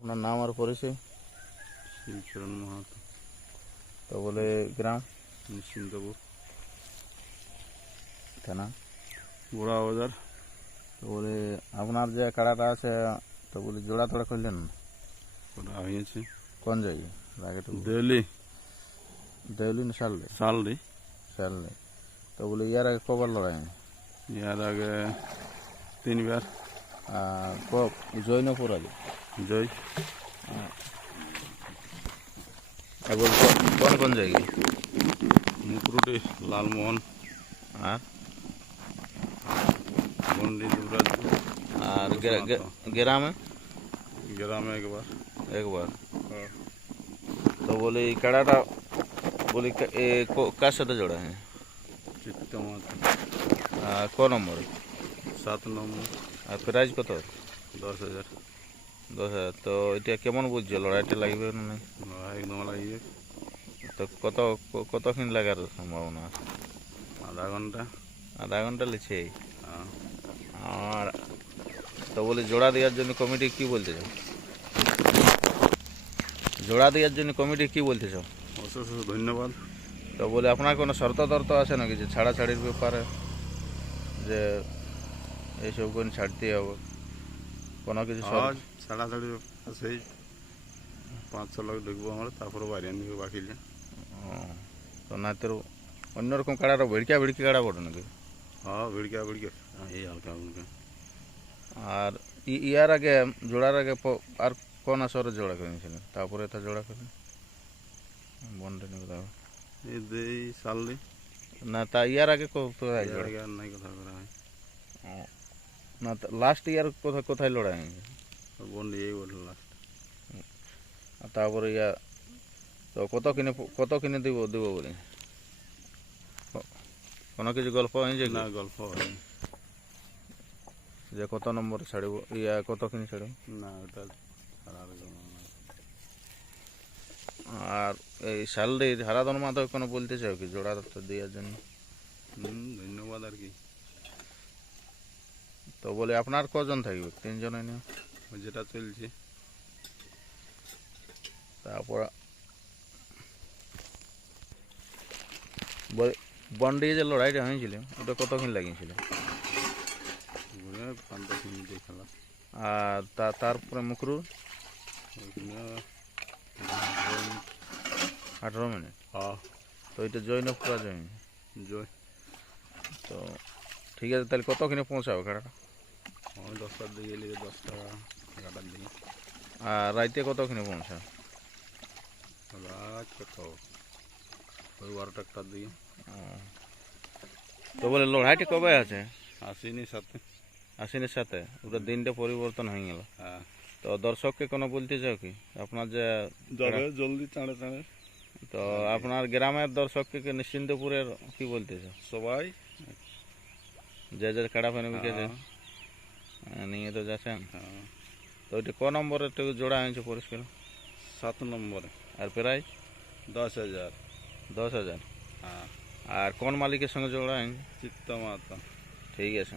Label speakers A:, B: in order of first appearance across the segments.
A: আপনার নাম আর পরিচয়?
B: শিবচরণ মাহাতো।
A: তো বলে গ্রাম?
B: নিশ্চিন্তপুর।
A: থানা?
B: গোড়া বাজার
A: তো বলে আপনার যে কাড়াটা আছে তো বলে জোড়া তোড়া করলেন?
B: ওটা হয়েছে।
A: কোন জায়গায়? আগে তো
B: দিল্লি
A: দেউলি। না সাললে
B: সালদি
A: সাললে তো বলে ইয়ার আগে কবার লড়াই?
B: ইয়ার আগে তিনবার।
A: আর ক- জৈনপুর আগে?
B: জয়।
A: এবং কোন কোন জায়গায়?
B: মুকুরুটি লালমোহন।
A: আর?
B: বন্ডি যুবরাজ
A: আর গে- গে- গ্রামে
B: গ্রামে একবার
A: একবার তো বলে এই কাড়াটা বলি কা- এ ক- কার সাথে জোড়া হ্যাঁ
B: চিত্ত মাহাতো
A: আর ক নম্বরে
B: সাত নম্বর
A: আর প্রাইজ কত
B: দশ হাজার
A: দশ হাজার তো এটা কেমন বুঝছ লড়াইটা লাগবে না নাই?
B: একদম লাগিয়ে
A: তো কত ক- কতক্ষণ লাগার সম্ভাবনা আছে
B: আধা ঘণ্টা
A: আধা ঘণ্টা লিছে
B: হ্যাঁ।
A: আর তো বলে জোড়া দেওয়ার জন্য কমিটি কি বলতে চাও? জোড়া দেওয়ার জন্য কমিটি কি বলতে চাও?
B: অশেষ ধন্যবাদ।
A: তো বলে আপনার কোনো শর্ত তর্ত আছে নাকি যে ছাড়াছাড়ির ব্যাপারে? যে এইসব কোন ছাড়তে হবে। কোনো কিছু
B: ছাড়াছাড়ি সেই পাঁচ ছ লাখ ঢুকবো আমরা তারপরে বাইরে নিবে বাকি
A: তো না তোর অন্যরকম কাড়াটা ভিড়কা ভিড়কি কাড়া পড়ে নাকি?
B: হ্যাঁ ভিড়কা ভিড়কা। এই হালকা হালকা।
A: আর ইয়ার আগে জোড়ার আগে আর কোন আসরে জোড়া করেছিলেন তারপরে এটা জোড়া করেন বন্ডে নিয়ে দাও
B: এই দেই সালদি।
A: না তা ইয়ার আগে কোথায় জোড়া?
B: আর নাই কথা করা হয়।
A: না লাস্ট ইয়ার কোথায় কোথায় লড়াই
B: বন্ডি এই বলল লাস্ট
A: তারপরে ইয়া তো কত কিনে কত কিনে দিব দিব বলে? কোনো কিছু গল্প হয়েছে কি?
B: না গল্প হয়নি।
A: যে কত নম্বর ছাড়িব? ইয়া কত কিনে ছাড়িব?
B: না ওটা।
A: আর এই শালদি হারাধন মাধব কোনো বলতে চাও কি? জোড়া তো দেওয়ার জন্য।
B: হুম ধন্যবাদ আর কি।
A: তো বলে আপনার কজন থাকবে? তিনজন
B: ওই যেটা চলছে।
A: তারপর বল- বন্ডি যে লড়াইটা হয়েছিল ওটা কতক্ষণ লাগিয়েছিল?
B: পাঁচ দশ মিনিটে খেলা
A: আর তা তারপরে মুকরু
B: ওইখানে
A: আঠারো মিনিট।
B: হ্যাঁ।
A: তো এটা জৈন পুরা জৈন
B: জয়।
A: তো ঠিক আছে তাহলে কতক্ষণে পৌঁছাবো খেলাটা?
B: ওই দশটার দিকে এলে দশটা এগারোটার দিকে।
A: আর রাইতে কতক্ষণে পৌঁছাবো?
B: রাত কত? ওই বারোটা একটার দিকে।
A: তো বলে লড়াইটা কবে আছে?
B: আসিনি সাথে।
A: আশ্বিনের সাথে। ওটা দিনটা পরিবর্তন হয়ে গেল।
B: হ্যাঁ।
A: তো দর্শককে কোনো বলতে চাও কি? আপনার যে
B: জলদি চাঁড়ে চাঁড়ে।
A: তো আপনার গ্রামের দর্শককে কি নিশ্চিন্তপুরের কি বলতে চাও?
B: সবাই।
A: যে যে কাড়া ফেনে বিকেছে
B: হ্যাঁ,
A: নিয়ে তো যাচ্ছেন।
B: হ্যাঁ।
A: তো ওইটা ক নম্বরে একটু জোড়া হয়েছে পরিষ্কার?
B: সাত নম্বরে।
A: আর প্রায়?
B: দশ হাজার।
A: দশ হাজার।
B: হ্যাঁ।
A: আর কোন মালিকের সঙ্গে জোড়া হয়েছে
B: চিত্ত মাতা
A: ঠিক আছে।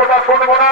C: কথা শুনব না।